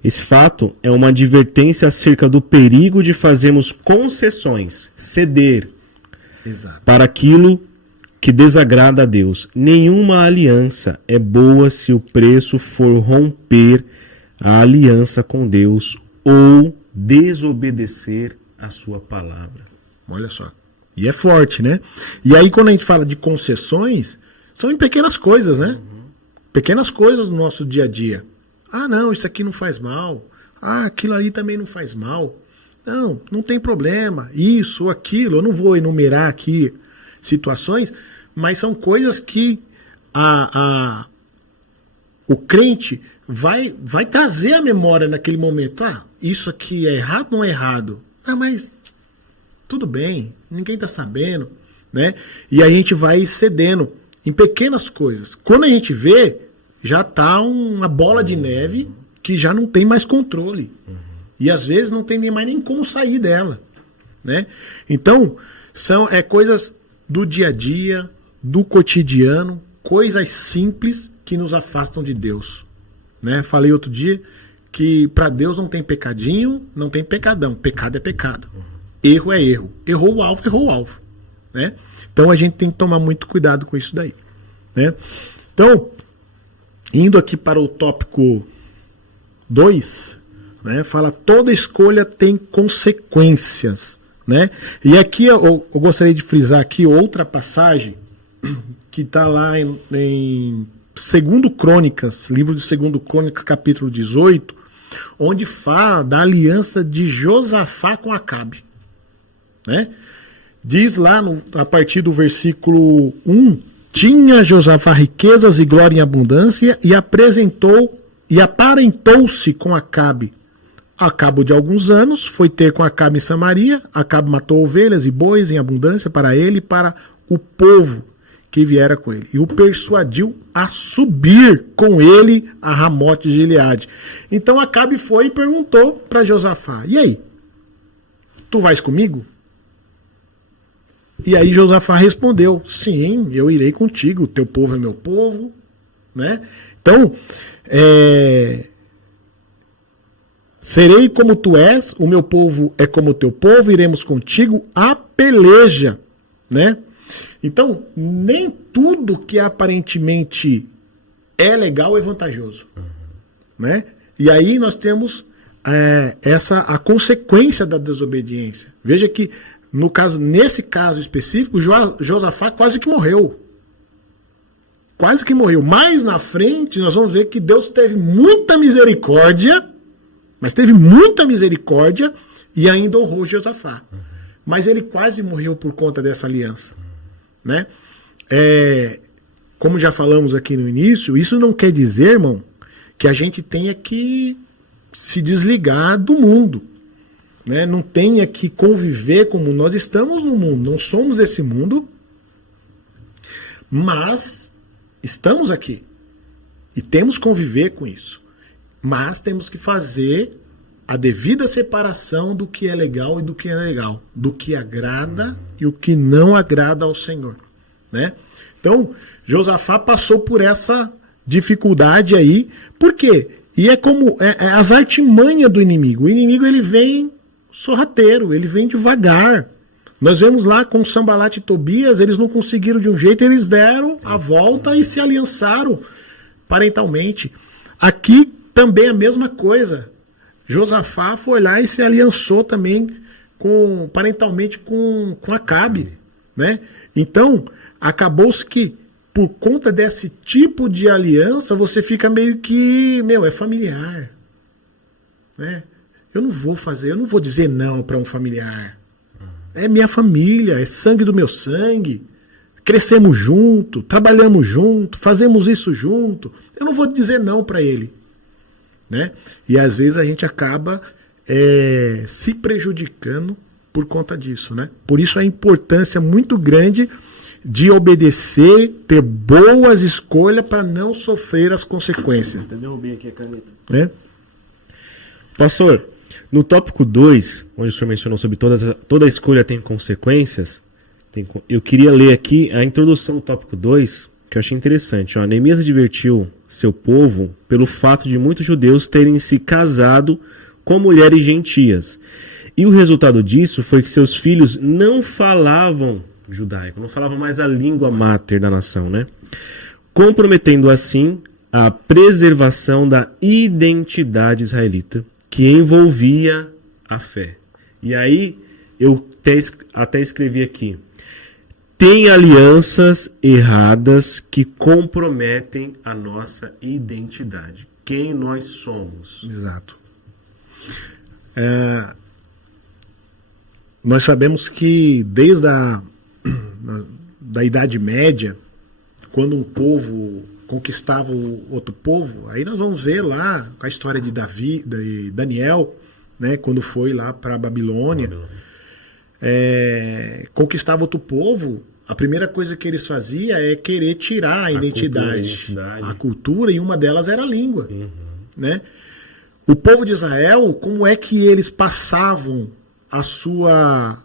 Esse fato é uma advertência acerca do perigo de fazermos concessões, ceder, Exato. para aquilo que desagrada a Deus. Nenhuma aliança é boa se o preço for romper a aliança com Deus ou desobedecer a sua palavra. Olha só. E é forte, né? E aí quando a gente fala de concessões, são em pequenas coisas, né? Pequenas coisas no nosso dia a dia. Ah, não, isso aqui não faz mal. Ah, aquilo ali também não faz mal. Não tem problema. Isso ou aquilo. Eu não vou enumerar aqui situações, mas são coisas que o crente vai trazer à memória naquele momento. Ah, isso aqui é errado ou não é errado? Ah, mas tudo bem, ninguém está sabendo, né? E a gente vai cedendo em pequenas coisas. Quando a gente vê, já está uma bola de neve que já não tem mais controle. E às vezes não tem mais nem como sair dela, né? Então, são coisas do dia a dia, do cotidiano, coisas simples que nos afastam de Deus, né? Falei outro dia que para Deus não tem pecadinho, não tem pecadão. Pecado é pecado. Erro é erro. Errou o alvo, né? Então a gente tem que tomar muito cuidado com isso daí, né? Então, indo aqui para o tópico 2, né, fala toda escolha tem consequências, né? E aqui eu gostaria de frisar aqui outra passagem que está lá em 2 Crônicas, livro de 2 Crônicas, capítulo 18, onde fala da aliança de Josafá com Acabe, né? Diz lá a partir do versículo 1: tinha Josafá riquezas e glória em abundância e aparentou-se com Acabe. A cabo de alguns anos, foi ter com Acabe em Samaria. Acabe matou ovelhas e bois em abundância para ele e para o povo que viera com ele. E o persuadiu a subir com ele a Ramote de Gileade. Então Acabe foi e perguntou para Josafá: e aí? Tu vais comigo? E aí Josafá respondeu: sim, eu irei contigo, teu povo é meu povo, né? Então, serei como tu és, o meu povo é como o teu povo, iremos contigo a peleja, né? Então, nem tudo que aparentemente é legal é vantajoso, né? E aí nós temos a consequência da desobediência. Veja que nesse caso específico, Josafá quase que morreu. Quase que morreu. Mais na frente, nós vamos ver que Deus teve muita misericórdia, mas teve muita misericórdia e ainda honrou Josafá. Mas ele quase morreu por conta dessa aliança, né? Como já falamos aqui no início, isso não quer dizer, irmão, que a gente tenha que se desligar do mundo, né? Não tenha que conviver como nós estamos no mundo. Não somos esse mundo, mas estamos aqui e temos que conviver com isso. Mas temos que fazer a devida separação do que é legal e do que é legal, do que agrada e o que não agrada ao Senhor, né? Então, Josafá passou por essa dificuldade aí. Por quê? E é como as artimanhas do inimigo. O inimigo, ele vem sorrateiro, ele vem devagar. Nós vemos lá com Sambalat e Tobias, eles não conseguiram de um jeito, eles deram a volta e se aliançaram parentalmente. Aqui também a mesma coisa. Josafá foi lá e se aliançou também parentalmente com Acabe, né? Então, acabou-se que por conta desse tipo de aliança, você fica meio que, é familiar, né? Eu não vou dizer não para um familiar. É minha família, é sangue do meu sangue. Crescemos junto, trabalhamos junto, fazemos isso junto. Eu não vou dizer não para ele, né? E às vezes a gente acaba se prejudicando por conta disso, né? Por isso a importância muito grande de obedecer, ter boas escolhas para não sofrer as consequências. Eu derrubei aqui a caneta. Né? Pastor, no tópico 2, onde o senhor mencionou sobre toda escolha tem consequências, eu queria ler aqui a introdução do tópico 2, que eu achei interessante. Ó, Neemias advertiu seu povo pelo fato de muitos judeus terem se casado com mulheres gentias. E o resultado disso foi que seus filhos não falavam judaico, não falavam mais a língua máter da nação, né? Comprometendo assim a preservação da identidade israelita, que envolvia a fé. E aí eu até escrevi aqui: tem alianças erradas que comprometem a nossa identidade, quem nós somos. Exato. Nós sabemos que desde da Idade Média, quando um povo conquistava o outro povo, aí nós vamos ver lá a história de Daniel, né, quando foi lá para a Babilônia, conquistava outro povo, a primeira coisa que eles faziam é querer tirar a identidade, a cultura, e uma delas era a língua. Né? O povo de Israel, como é que eles passavam a sua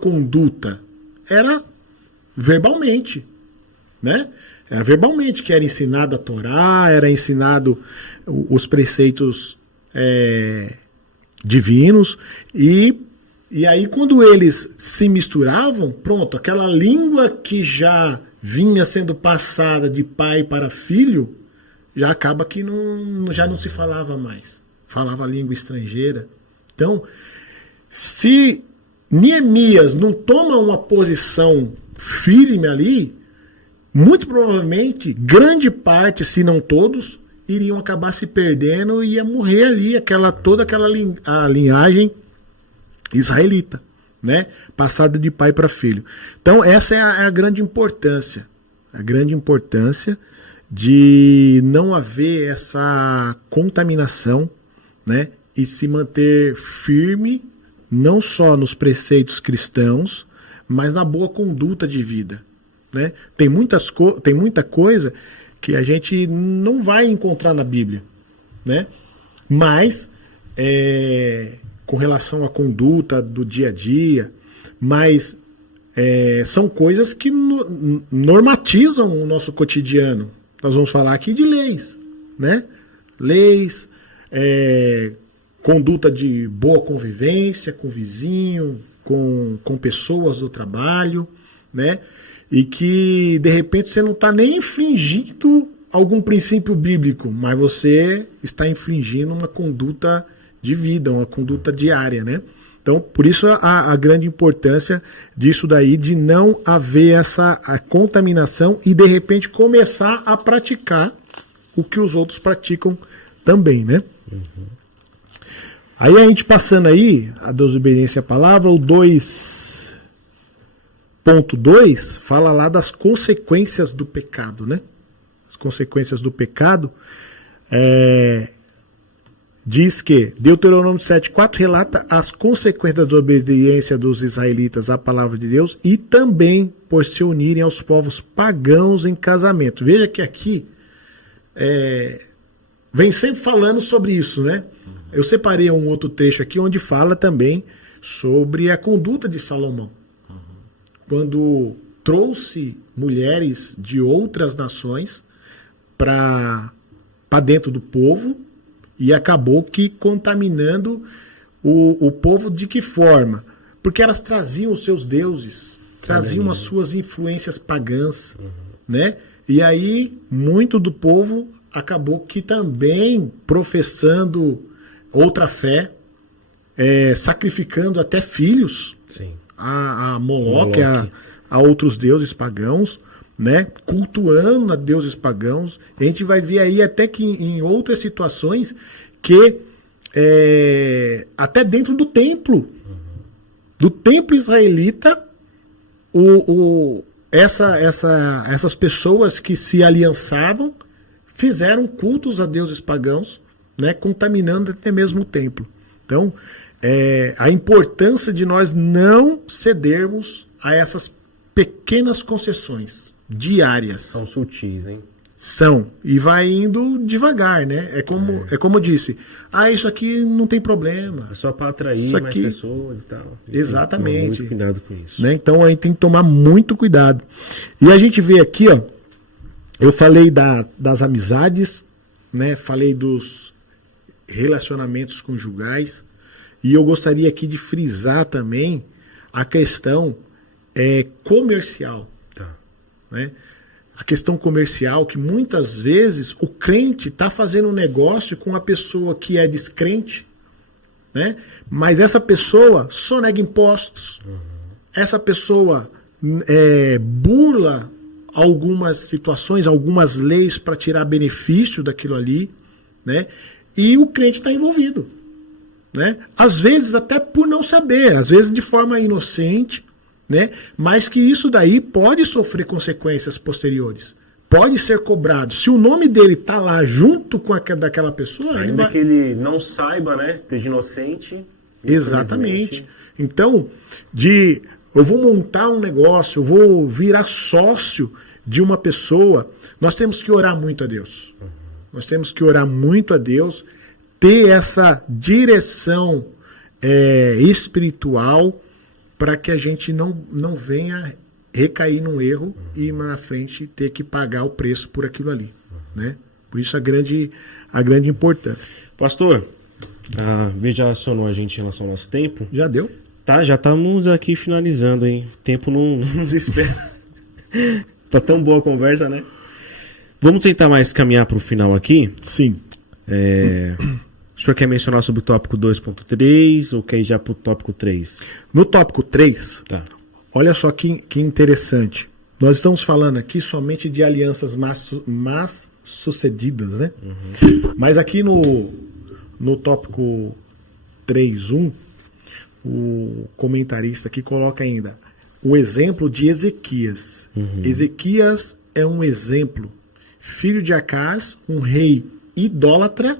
conduta? Era verbalmente, né? Era verbalmente que era ensinado a Torá, era ensinado os preceitos divinos, e aí quando eles se misturavam, pronto, aquela língua que já vinha sendo passada de pai para filho, já acaba que já não se falava mais. Falava língua estrangeira. Então, se Neemias não toma uma posição firme ali, muito provavelmente, grande parte, se não todos, iriam acabar se perdendo e ia morrer ali toda aquela linhagem israelita, né? Passada de pai para filho. Então, essa é a grande importância. A grande importância de não haver essa contaminação, né? E se manter firme, não só nos preceitos cristãos, mas na boa conduta de vida. Né? Tem muita coisa que a gente não vai encontrar na Bíblia. Né? Mas, com relação à conduta do dia a dia, mas são coisas que normatizam o nosso cotidiano. Nós vamos falar aqui de leis. Né? Leis, conduta de boa convivência com o vizinho, com pessoas do trabalho, né? E que de repente você não está nem infringindo algum princípio bíblico, mas você está infringindo uma conduta de vida, uma conduta diária, né? Então, por isso a grande importância disso daí, de não haver a contaminação e de repente começar a praticar o que os outros praticam também, né? Aí a gente passando aí, a desobediência à palavra, o 2.2 fala lá das consequências do pecado, né? As consequências do pecado, diz que Deuteronômio 7,4 relata as consequências da desobediência dos israelitas à palavra de Deus e também por se unirem aos povos pagãos em casamento. Veja que aqui vem sempre falando sobre isso, né? Eu separei um outro trecho aqui onde fala também sobre a conduta de Salomão. Quando trouxe mulheres de outras nações para dentro do povo e acabou que contaminando o povo. De que forma? Porque elas traziam os seus deuses, traziam as suas influências pagãs, né? E aí muito do povo acabou que também professando outra fé, sacrificando até filhos. Sim. A Moloque, a outros deuses pagãos, né? Cultuando a deuses pagãos. A gente vai ver aí até que em outras situações que até dentro do templo israelita, essas pessoas que se aliançavam fizeram cultos a deuses pagãos, né? Contaminando até mesmo o templo. Então, a importância de nós não cedermos a essas pequenas concessões diárias. São sutis, hein? São. E vai indo devagar, né? É como eu disse. Isso aqui não tem problema. É só para atrair Isso mais aqui... pessoas e tal. Exatamente. Tem muito cuidado com isso. Né? Então a gente tem que tomar muito cuidado. E a gente vê aqui, ó. Eu falei das amizades, né? Falei dos relacionamentos conjugais. E eu gostaria aqui de frisar também a questão comercial. Tá. Né? A questão comercial, que muitas vezes o crente está fazendo um negócio com a pessoa que é descrente, né? Mas essa pessoa sonega impostos, essa pessoa burla algumas situações, algumas leis para tirar benefício daquilo ali, né? E o crente está envolvido, né? Às vezes até por não saber, às vezes de forma inocente, né? Mas que isso daí pode sofrer consequências posteriores. Pode ser cobrado. Se o nome dele está lá junto com daquela pessoa... Ainda que ele não saiba, né? Esteja inocente. Exatamente. Então, eu vou montar um negócio, eu vou virar sócio de uma pessoa, nós temos que orar muito a Deus. Nós temos que orar muito a Deus, ter essa direção espiritual, para que a gente não venha recair num erro e na frente ter que pagar o preço por aquilo ali, né? Por isso a grande importância. Pastor, a Vê já acionou a gente em relação ao nosso tempo. Já deu? Tá, já estamos aqui finalizando, hein? O tempo não nos espera. Tá tão boa a conversa, né? Vamos tentar mais caminhar para o final aqui? Sim. O senhor quer mencionar sobre o tópico 2.3 ou quer ir já para o tópico 3? No tópico 3, tá. Olha só que interessante. Nós estamos falando aqui somente de alianças más sucedidas, né? Mas aqui no tópico 3.1, o comentarista aqui coloca ainda o exemplo de Ezequias. Ezequias é um exemplo. Filho de Acaz, um rei idólatra,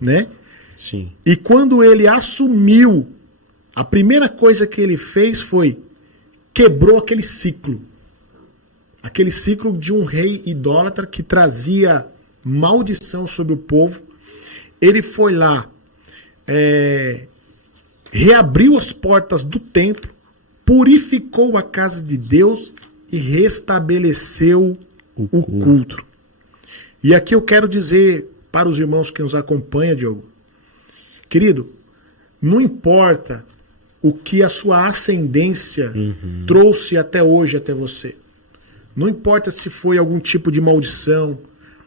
né? Sim. E quando ele assumiu, a primeira coisa que ele fez foi quebrou aquele ciclo de um rei idólatra que trazia maldição sobre o povo. Ele foi lá, reabriu as portas do templo, purificou a casa de Deus e restabeleceu o culto. E aqui eu quero dizer para os irmãos que nos acompanham, Diogo, querido, não importa o que a sua ascendência trouxe até hoje, até você. Não importa se foi algum tipo de maldição,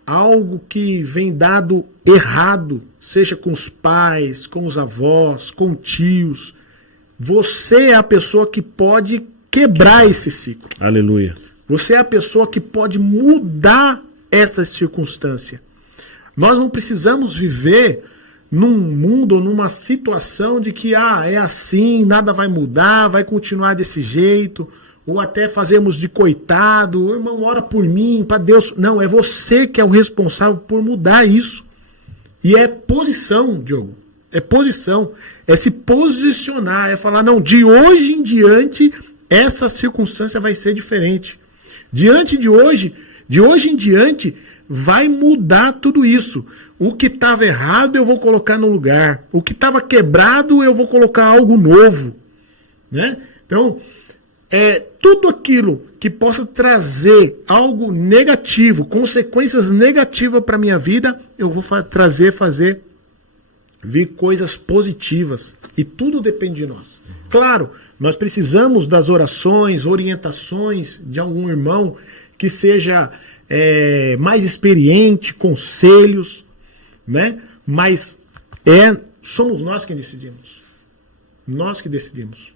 algo que vem dado errado, seja com os pais, com os avós, com tios. Você é a pessoa que pode quebrar esse ciclo. Aleluia. Você é a pessoa que pode mudar essa circunstância. Nós não precisamos viver num mundo, numa situação de que é assim, nada vai mudar, vai continuar desse jeito, ou até fazemos de coitado, irmão, ora por mim, para Deus. Não, é você que é o responsável por mudar isso. E é posição, Diogo. É posição. É se posicionar, é falar, não, de hoje em diante, essa circunstância vai ser diferente. De hoje em diante, vai mudar tudo isso. O que estava errado eu vou colocar no lugar. O que estava quebrado eu vou colocar algo novo. Né? Então, tudo aquilo que possa trazer algo negativo, consequências negativas para a minha vida, eu vou fazer vir coisas positivas. E tudo depende de nós. Claro, nós precisamos das orações, orientações de algum irmão que seja mais experiente, conselhos, né? Mas somos nós que decidimos. Nós que decidimos.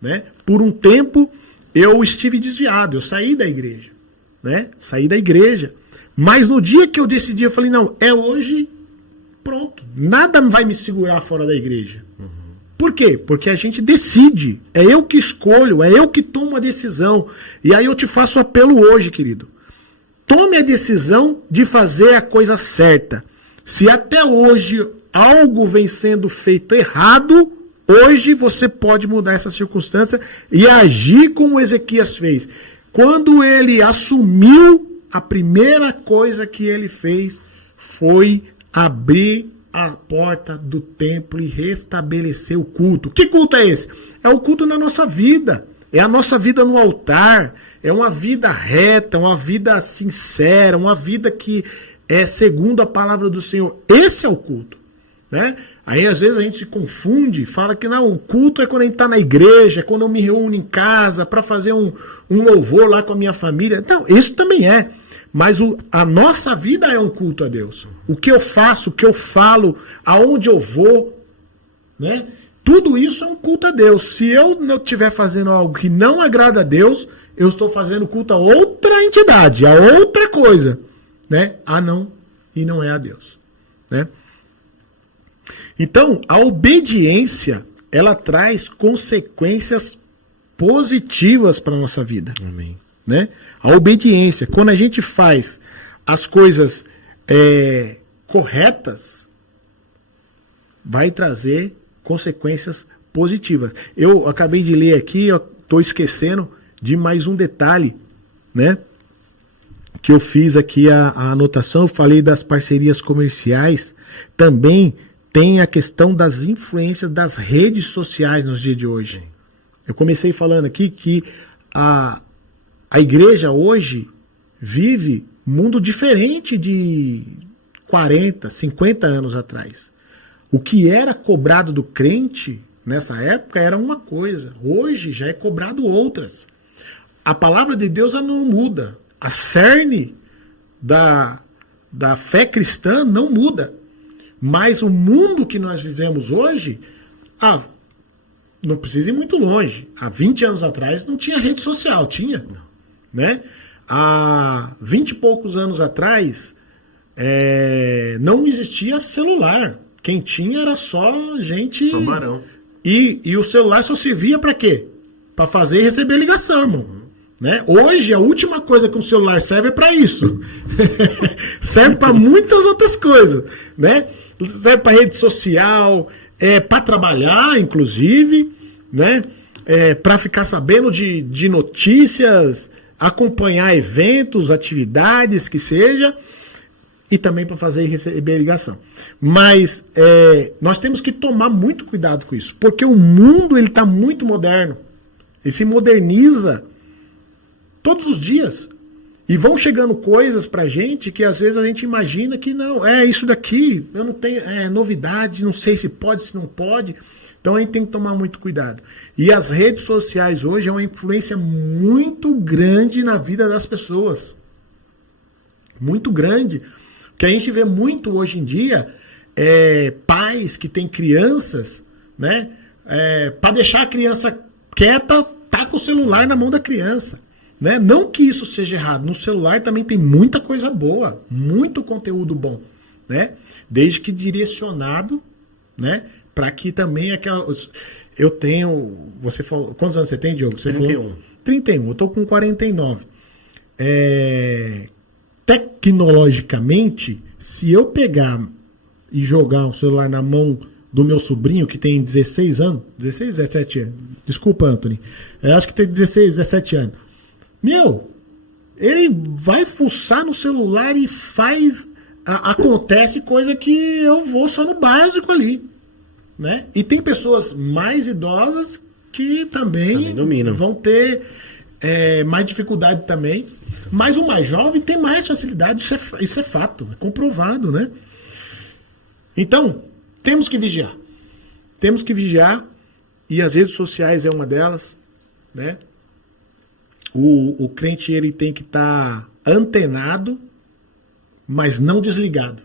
Né? Por um tempo eu estive desviado, eu saí da igreja. Né? Saí da igreja. Mas no dia que eu decidi, eu falei, não, hoje, pronto. Nada vai me segurar fora da igreja. Por quê? Porque a gente decide. É eu que escolho, é eu que tomo a decisão. E aí eu te faço apelo hoje, querido. Tome a decisão de fazer a coisa certa. Se até hoje algo vem sendo feito errado, Hoje você pode mudar essa circunstância e agir como Ezequias fez. Quando ele assumiu, a primeira coisa que ele fez foi abrir a porta do templo e restabelecer o culto. Que culto é esse? É o culto na nossa vida. É a nossa vida no altar. É uma vida reta, uma vida sincera, uma vida que é segundo a palavra do Senhor. Esse é o culto, né? Aí às vezes a gente se confunde, fala que não, o culto é quando a gente está na igreja, é quando eu me reúno em casa para fazer um louvor lá com a minha família. Então, isso também é. Mas a nossa vida é um culto a Deus. O que eu faço, o que eu falo, aonde eu vou, né? Tudo isso é um culto a Deus. Se eu não estiver fazendo algo que não agrada a Deus, eu estou fazendo culto a outra entidade, a outra coisa, né? E não é a Deus, né? Então, a obediência, ela traz consequências positivas para a nossa vida. Amém. Né? A obediência, quando a gente faz as coisas corretas, vai trazer consequências positivas. Eu acabei de ler aqui, estou esquecendo de mais um detalhe, né? Que eu fiz aqui a anotação, eu falei das parcerias comerciais, também tem a questão das influências das redes sociais nos dias de hoje. Eu comecei falando aqui que a igreja hoje vive um mundo diferente de 40, 50 anos atrás. O que era cobrado do crente nessa época era uma coisa, hoje já é cobrado outras. A palavra de Deus ela não muda. A cerne da fé cristã não muda. Mas o mundo que nós vivemos hoje, não precisa ir muito longe. Há 20 anos atrás não tinha rede social, tinha? Né? Há 20 e poucos anos atrás não existia celular. Quem tinha era só gente... Só barão. E o celular só servia para quê? Para fazer e receber ligação, irmão. Né? Hoje, a última coisa que um celular serve é para isso. Serve para muitas outras coisas. Né? Serve para rede social, para trabalhar, inclusive, né? Para ficar sabendo de notícias, acompanhar eventos, atividades, que seja, e também para fazer e receber ligação. Mas nós temos que tomar muito cuidado com isso, porque o mundo está muito moderno. Ele se moderniza todos os dias. E vão chegando coisas pra gente que às vezes a gente imagina que não, isso daqui, eu não tenho, novidade, não sei se pode, se não pode. Então a gente tem que tomar muito cuidado. E as redes sociais hoje é uma influência muito grande na vida das pessoas. Muito grande. O que a gente vê muito hoje em dia pais que têm crianças, né? Para deixar a criança quieta, tá com o celular na mão da criança. Né? Não que isso seja errado. No celular também tem muita coisa boa, muito conteúdo bom, né? Desde que direcionado, né? Para que também eu tenho, você falou, quantos anos você tem, Diogo? Você 31. Falou, 31, eu tô com 49. Tecnologicamente, se eu pegar e jogar o celular na mão do meu sobrinho, que tem 16 anos, 16, 17 anos, desculpa, Anthony, acho que tem 16, 17 anos. Ele vai fuçar no celular e acontece coisa que eu vou só no básico ali, né? E tem pessoas mais idosas que também vão ter mais dificuldade também, mas o mais jovem tem mais facilidade, isso é fato, é comprovado, né? Então, temos que vigiar. Temos que vigiar, e as redes sociais é uma delas, né? O crente ele tem que estar antenado, mas não desligado.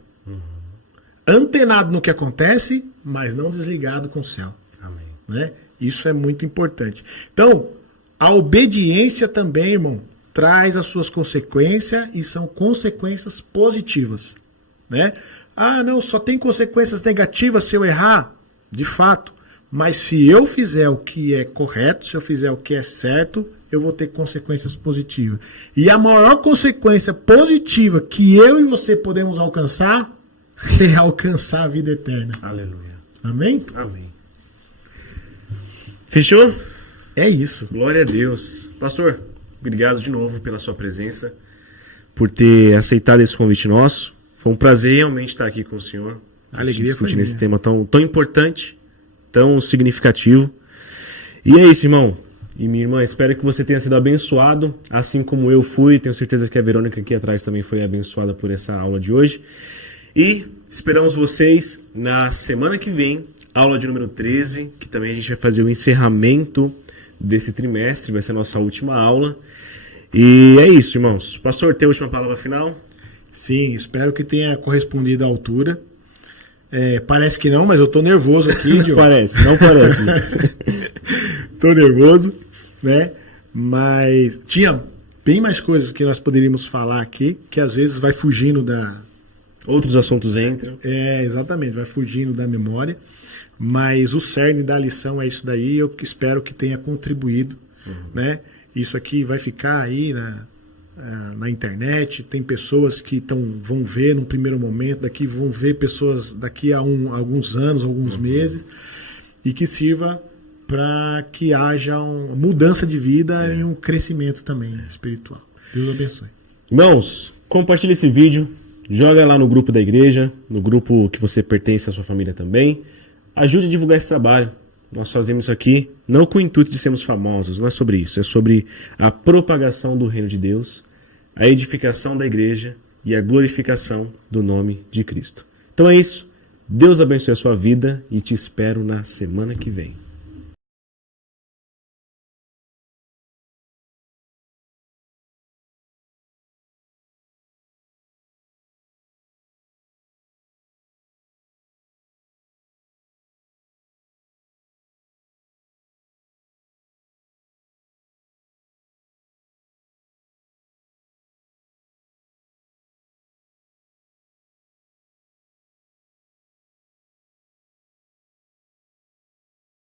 Antenado no que acontece, mas não desligado com o céu. Amém. Né? Isso é muito importante. Então, a obediência também, irmão, traz as suas consequências e são consequências positivas. Né? Não, só tem consequências negativas se eu errar. De fato. Mas se eu fizer o que é correto, se eu fizer o que é certo, eu vou ter consequências positivas. E a maior consequência positiva que eu e você podemos alcançar é alcançar a vida eterna. Aleluia. Amém? Amém. Fechou? É isso. Glória a Deus. Pastor, obrigado de novo pela sua presença, por ter aceitado esse convite nosso. Foi um prazer realmente estar aqui com o senhor. A alegria foi discutindo minha. esse tema tão importante, tão significativo. E é isso, irmão. E minha irmã, espero que você tenha sido abençoado, assim como eu fui. Tenho certeza que a Verônica aqui atrás também foi abençoada por essa aula de hoje. E esperamos vocês na semana que vem, aula de número 13, que também a gente vai fazer o encerramento desse trimestre, vai ser a nossa última aula. E é isso, irmãos. Pastor, tem a última palavra final? Sim, espero que tenha correspondido à altura. Parece que não, mas eu tô nervoso aqui, Diogo. Não parece. Tô nervoso, né? Mas tinha bem mais coisas que nós poderíamos falar aqui, que às vezes vai fugindo da... Outros assuntos entram. Exatamente, vai fugindo da memória. Mas o cerne da lição é isso daí. Eu espero que tenha contribuído, né? Isso aqui vai ficar aí na internet. Tem pessoas que vão ver num primeiro momento, vão ver pessoas daqui a alguns anos, alguns meses, e que sirva para que haja uma mudança de vida e um crescimento também espiritual. Deus abençoe. Irmãos, compartilhe esse vídeo, joga lá no grupo da igreja, no grupo que você pertence à sua família também. Ajude a divulgar esse trabalho. Nós fazemos isso aqui não com o intuito de sermos famosos, não é sobre isso. É sobre a propagação do reino de Deus, a edificação da igreja e a glorificação do nome de Cristo. Então é isso. Deus abençoe a sua vida e te espero na semana que vem.